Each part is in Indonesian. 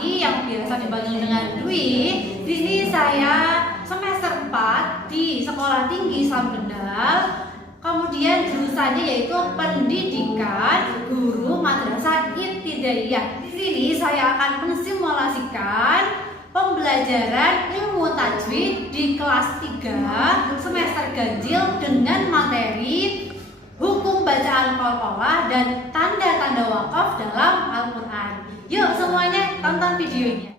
lagi yang biasa dipanggil dengan Dwi. Di sini saya semester 4 di Sekolah Tinggi Islam Kendal. Kemudian jurusannya yaitu Pendidikan Guru Madrasah Ibtidaiyah. Di sini saya akan mensimulasikan pembelajaran ilmu tajwid di kelas 3 semester ganjil dengan materi hukum bacaan qalqalah dan tanda-tanda wakaf dalam Al-Quran. Yuk semuanya tonton videonya.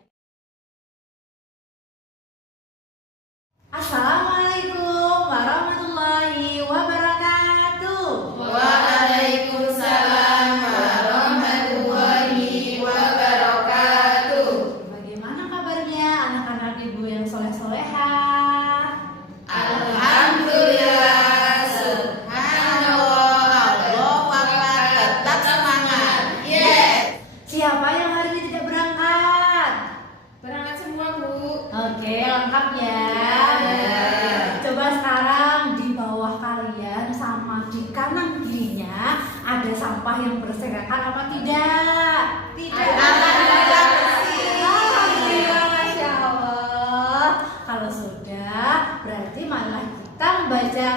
Assalamualaikum warahmatullahi wabarakatuh. Waalaikumsalam warahmatullahi wabarakatuh. Bagaimana kabarnya anak-anak ibu yang soleh-soleha? Alhamdulillah, subhanallah, Allahu Akbar, tetap semangat. Yes. Siapa yang hari ini tidak berangkat? Berangkat semua, Bu. Oke, lengkap ya. Coba sekarang di bawah kalian sama di kanan kirinya ada sampah yang berserakan apa tidak? Tidak. Alhamdulillah bersih. Alhamdulillah, Masya Allah. Kalau sudah, berarti marilah kita membaca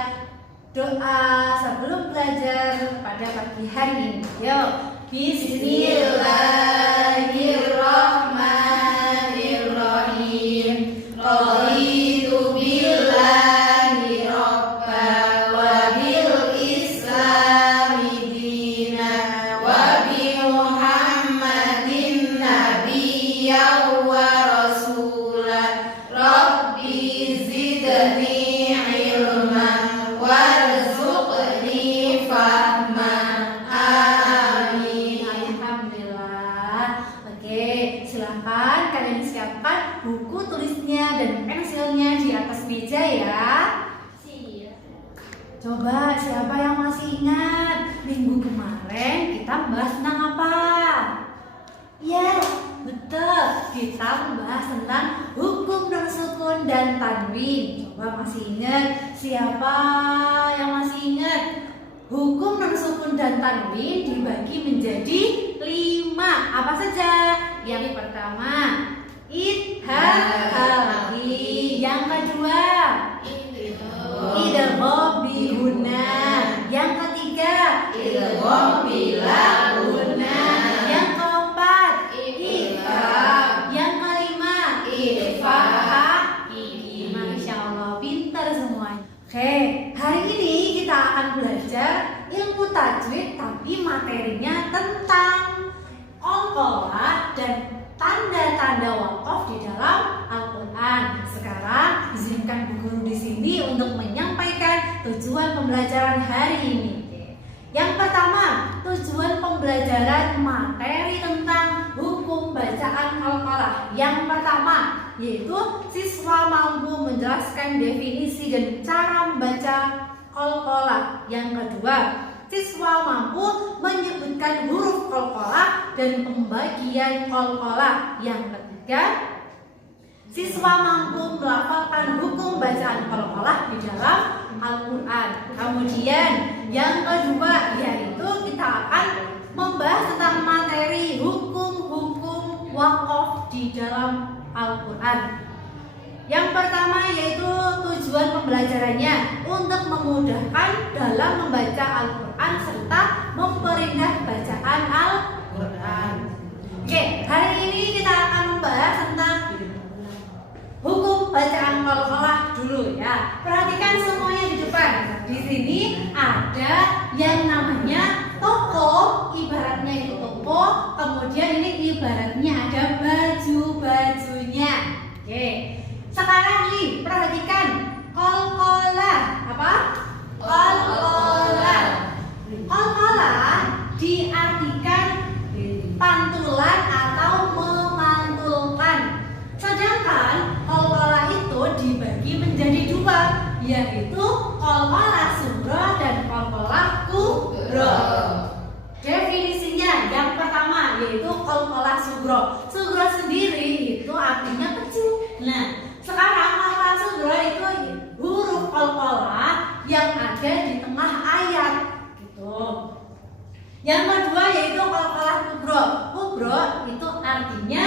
doa sebelum belajar pada pagi hari ini. Yuk, Bismillahirrahmanirrahim. Raditu billahi robba wa bil islami dina wa bi Muhammadin nabiyyan wa rasulan. Rabbi zidni ilman warzuqni fahman. Amin. Alhamdulillah. Oke, silakan kalian siapkan buku tulisnya dan pensilnya di atas meja ya. Coba siapa yang masih ingat minggu kemarin kita membahas tentang apa? Ya, betul. Kita membahas tentang hukum nun sukun dan tanwin. Coba masih ingat? Siapa yang masih ingat? Hukum nun sukun dan tanwin dibagi menjadi 5. Apa saja? Yang pertama, idgham. Yang kedua, idgham bi gunnah. Yang ketiga, Idgham bila gunnah. Yang keempat, ikhfah. Yang kelima, Ikhfah. Masya Allah, pintar semuanya. Oke, hari ini kita akan belajar ilmu tajwid, tapi materinya tentang qalqalah dan tanda-tanda wakaf di dalam Al-Quran. Sekarang izinkan Bu Guru di sini untuk menyampaikan tujuan pembelajaran hari ini. Yang pertama, tujuan pembelajaran materi tentang hukum bacaan qalqalah. Yang pertama, yaitu siswa mampu menjelaskan definisi dan cara membaca qalqalah. Yang kedua, siswa mampu menyebutkan huruf qalqalah dan pembagian qalqalah. Yang ketiga, siswa mampu melafalkan hukum bacaan qalqalah di dalam Al-Quran. Kemudian yang kedua, yaitu kita akan membahas tentang materi hukum-hukum wakaf di dalam Al-Quran. Yang pertama yaitu tujuan pembelajarannya untuk memudahkan dalam membaca Al-Quran serta memperindah bacaan Al-Quran. Oke, hari ini kita akan membahas tentang hukum bacaan qalqalah dulu ya. Perhatikan semuanya di depan. Di sini ada yang namanya toko, ibaratnya itu toko. Kemudian ini ibaratnya ada baju-bajunya. Oke. Sekarang nih, perhatikan qalqalah. Apa? Qalqalah. Qalqalah diartikan pantulan atau memantulkan. Sedangkan qalqalah itu dibagi menjadi 2, yaitu qalqalah sughra dan qalqalah kubra. Definisinya yang pertama yaitu qalqalah sughra. Sughra sendiri itu artinya kecil. Nah, sekarang qalqalah sughra itu huruf qalqalah yang ada di tengah ayat gitu. Yang kedua yaitu qalqalah kubra. Kubra itu artinya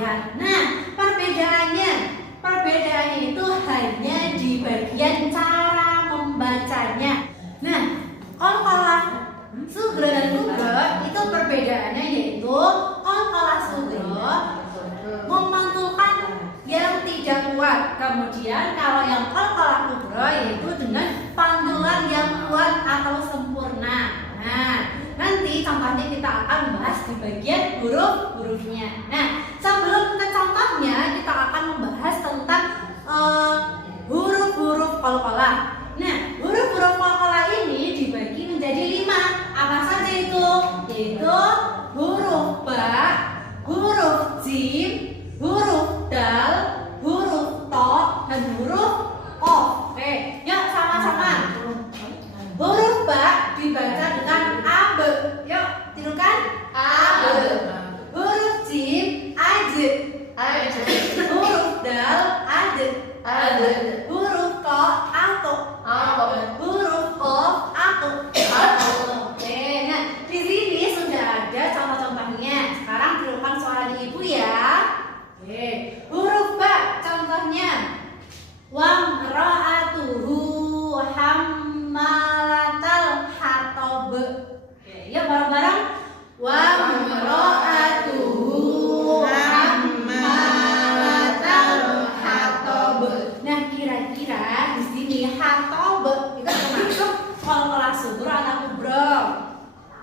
ayat. Nah, perbedaannya itu hanya di bagian cara membacanya. Nah, qalqalah sughra dan kubra itu perbedaannya yaitu qalqalah sughra memantulkan yang tidak kuat. Kemudian kalau yang qalqalah kubra yaitu dengan pantulan yang kuat atau sempurna. Nah, nanti contohnya kita akan bahas di bagian huruf-hurufnya. Nah, sebelum ke contohnya kita akan membahas tentang huruf-huruf qalqalah. Nah, huruf-huruf qalqalah ini dibagi menjadi 5. Apa saja itu? Yaitu huruf ba, huruf jim, huruf dal, huruf to, dan huruf qaf. Oke, yuk sama-sama. Huruf ba dibaca dengan ab. Yuk, tirukan ab. Huruf jim aj. Huruf dal ad. Huruf to ato. Huruf qaf ato. Oke, nah di sini sudah ada contoh-contohnya. Sekarang tirukan suara ibu ya. Oke, huruf ba contohnya wamra'atuhu hammalatal hatab. Oke, yuk bareng-bareng. Wamra'atuhu hammalatal hatab. Nah, kira-kira di sini hatab itu termasuk qalqalah sughra atau kubra?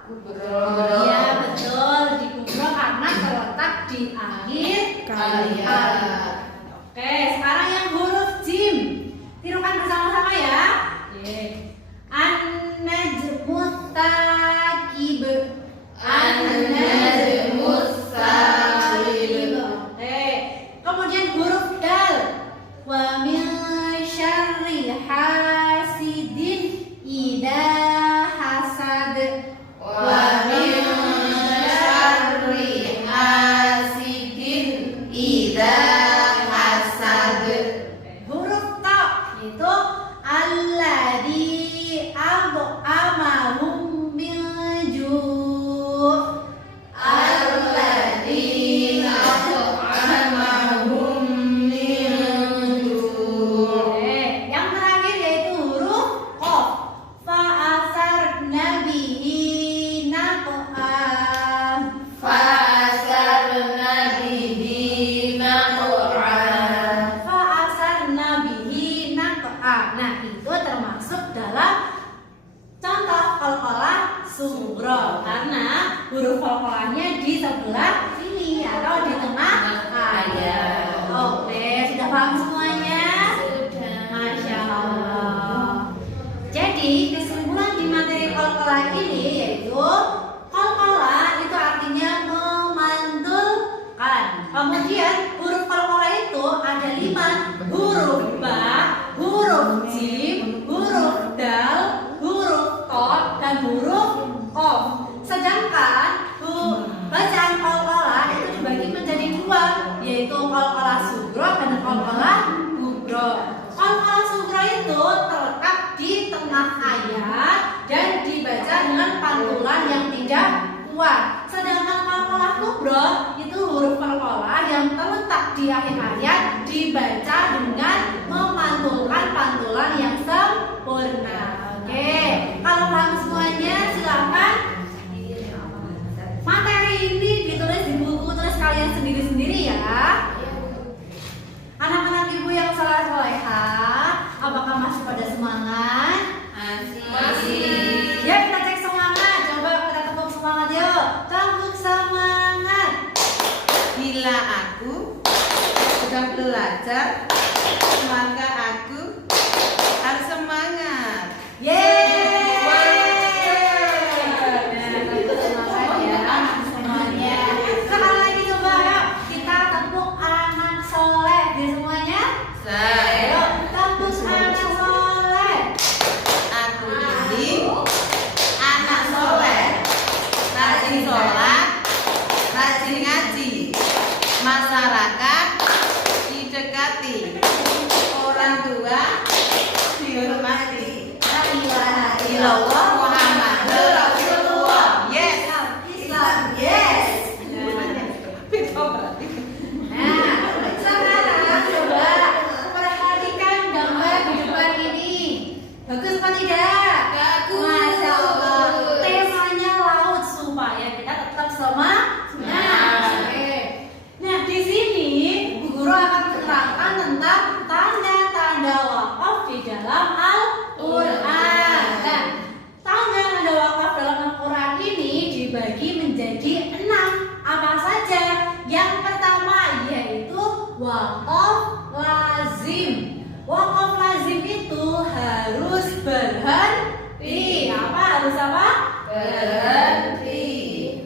Iya, betul, di kubra karena terletak di akhir kalimat. Oke, sekarang yang huruf jim. Tirukan bersama-sama ya. Oke. An-najmut taqib. An-najmut taqib. Oke. Kemudian huruf dal. Wa min syarri hasidin idza hasad. Wa min syarri hasidin idza hasad. Huruf ta itu alladzi amahum min ju'. Alladzi at'amahum min ju'. Yang terakhir yaitu huruf qaf. Fa asarna bihi naq'an. Fa'asarna bihi naq'an. Fa asarna bihi naq'an. Nah, itu termasuk dalam contoh qalqalah sughra karena huruf qalqalahnya di sebelah sini atau di tengah ayat. Oke, sudah paham semuanya? Masya Allah. Jadi kesimpulan di materi qalqalah ini yaitu qalqalah itu artinya memantulkan. Kemudian huruf qalqalah itu ada 5, huruf ba, huruf jim, huruf dal, huruf to, dan huruf qaf. Sedangkan bacaan qalqalah itu dibagi menjadi 2, yaitu qalqalah sughra dan qalqalah kubra. Qalqalah sughra itu terletak di tengah ayat dan dibaca dengan pantulan yang tidak kuat. Sedangkan qalqalah kubra itu huruf qalqalah yang terletak di akhir ayat dibaca dengan memantulkan pantulan yang sempurna. Oke, kalau paham semuanya silakan. Materi ini ditulis di buku tulis kalian sendiri-sendiri ya. Anak-anak ibu yang saleh-soleha, apakah masih pada semangat? Masih. Ya, kita cek semangat. Coba kita tepuk semangat yuk. Tepuk semangat. Bila aku sedang belajar, maka aku harus semangat. Yeay. Sekali lagi coba yuk. Kita tepuk anak soleh. Di semuanya. Ayo, tepuk anak soleh. Aku ini anak soleh, rajin sholat, rajin ngaji, masyarakat didekati, orang tua dihormati. La ilaha Illallah Muhammadur Rasulullah. Yes. Islam, yes. harus apa? Berhenti.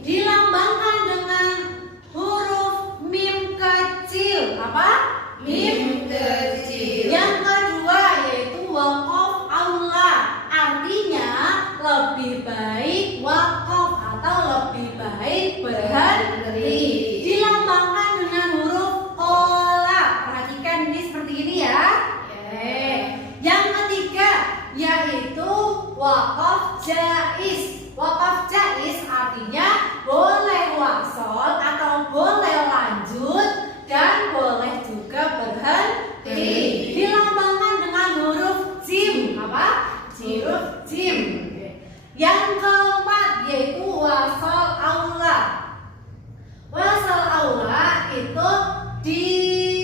Dilambangkan dengan huruf mim kecil. Apa? Mim kecil. Yang kedua yaitu waqaf aula. Artinya lebih baik waqaf atau lebih baik berhenti. Dilambangkan dengan huruf ola. Perhatikan ini seperti ini ya. Oke. Yang ketiga yaitu waqaf jaiz. Waqaf jaiz artinya boleh wasol atau boleh lanjut dan boleh juga berhenti. Dilambangkan dengan huruf jim. Apa? Huruf jim. Yang keempat yaitu wasol aula. Wasol aula itu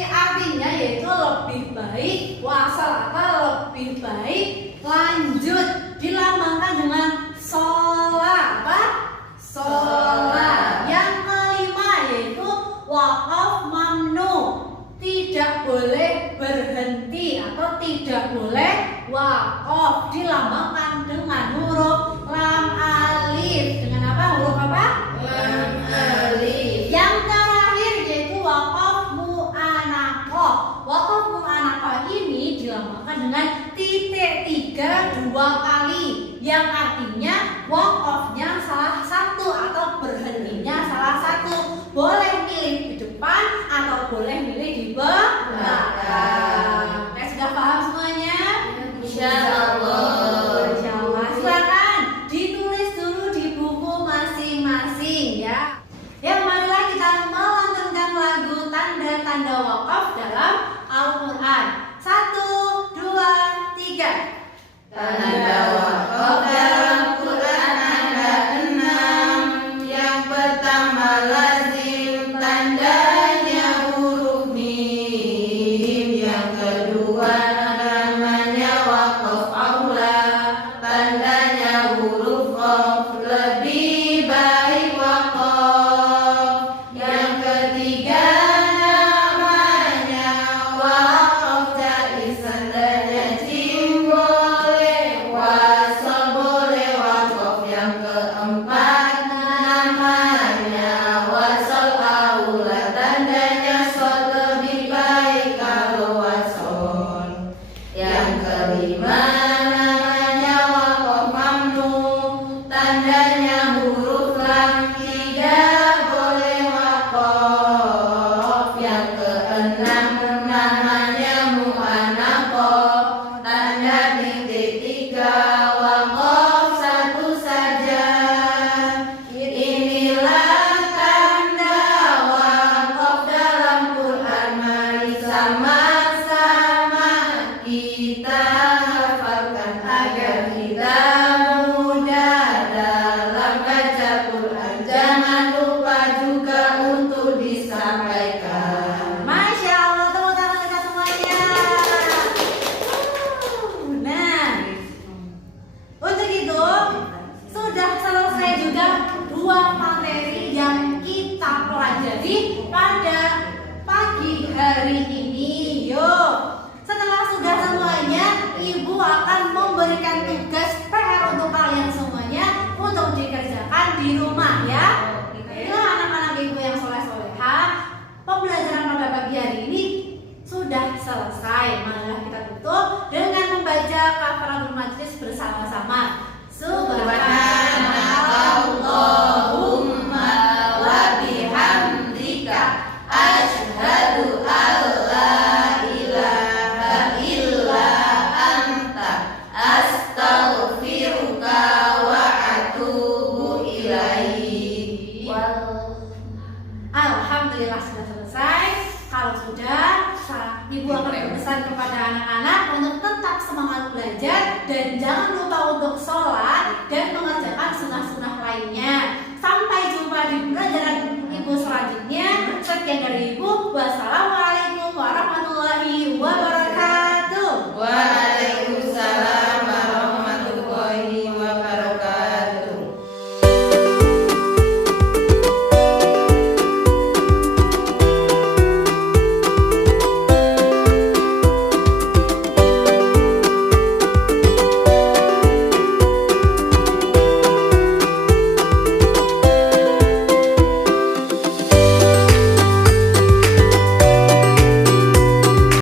artinya yaitu lebih baik wasol atau lebih baik lanjut. Dilambangkan dengan sholat. Apa? Sholat. Yang kelima yaitu waqaf mamnu. Tidak boleh berhenti atau tidak boleh waqaf. Dilambangkan dengan huruf lam alif. Dengan apa? Huruf apa? Lam alif. Yang terakhir yaitu waqaf mu'anaqah. Waqaf mu'anaqah ini dilambangkan dengan titik 3 2 kali, yang artinya waqafnya salah satu atau berhentinya salah satu. Boleh milih di depan atau boleh milih di belakang. Oke, sudah paham semuanya? Insyaallah. Insyaallah. Silakan ditulis dulu di buku masing-masing ya. Ya, marilah kita melantunkan lagu tanda-tanda wakaf dalam Al-Quran. 1, 2, 3. Tanda wakaf dalam Quran ada 6. Yang pertama lazim, tandanya huruf mim. Yang kedua namanya wakaf aula, tandanya huruf qaf. Lebih baik wakaf. Yang ketiga namanya wakaf jaiz, tandanya jim boleh, wasol boleh wakaf. Yang keempat namanya wasol aula, tandanya shod, lebih baik kalau wasol. Yang kelima namanya wakaf mamnu, tandanya huruf lam, tidak boleh wakaf. Yang keenam namanya mu'anaqah, tanda titik 3, wakaf satu saja. Inilah tanda wakaf dalam Quran. Mari sama-sama kita hafalkan agar kita mudah dalam baca Quran. Jangan lupa juga untuk disampaikan. Masya Allah, tepuk tangan kita semuanya. Nah, untuk itu sudah selesai juga 2 materi yang kita pelajari pada pagi hari ini. Yuk, setelah sudah semuanya, Ibu akan memberikan tugas PR untuk kalian semuanya untuk dikerjakan di rumah ya. Inilah anak-anak Ibu yang soleh-soleha. Pembelajaran pada pagi hari ini sudah selesai. Marilah kita tutup dengan membaca kafaratul majlis bersama-sama. Subhanakallahumma wa bihamdika asyhadu an la ilaha illa anta astaghfiruka wa atubu ilaik. Alhamdulillah sudah selesai. Kalau sudah, Ibu akan berpesan kepada anak-anak untuk tetap semangat belajar dan jangan lupa untuk sholat.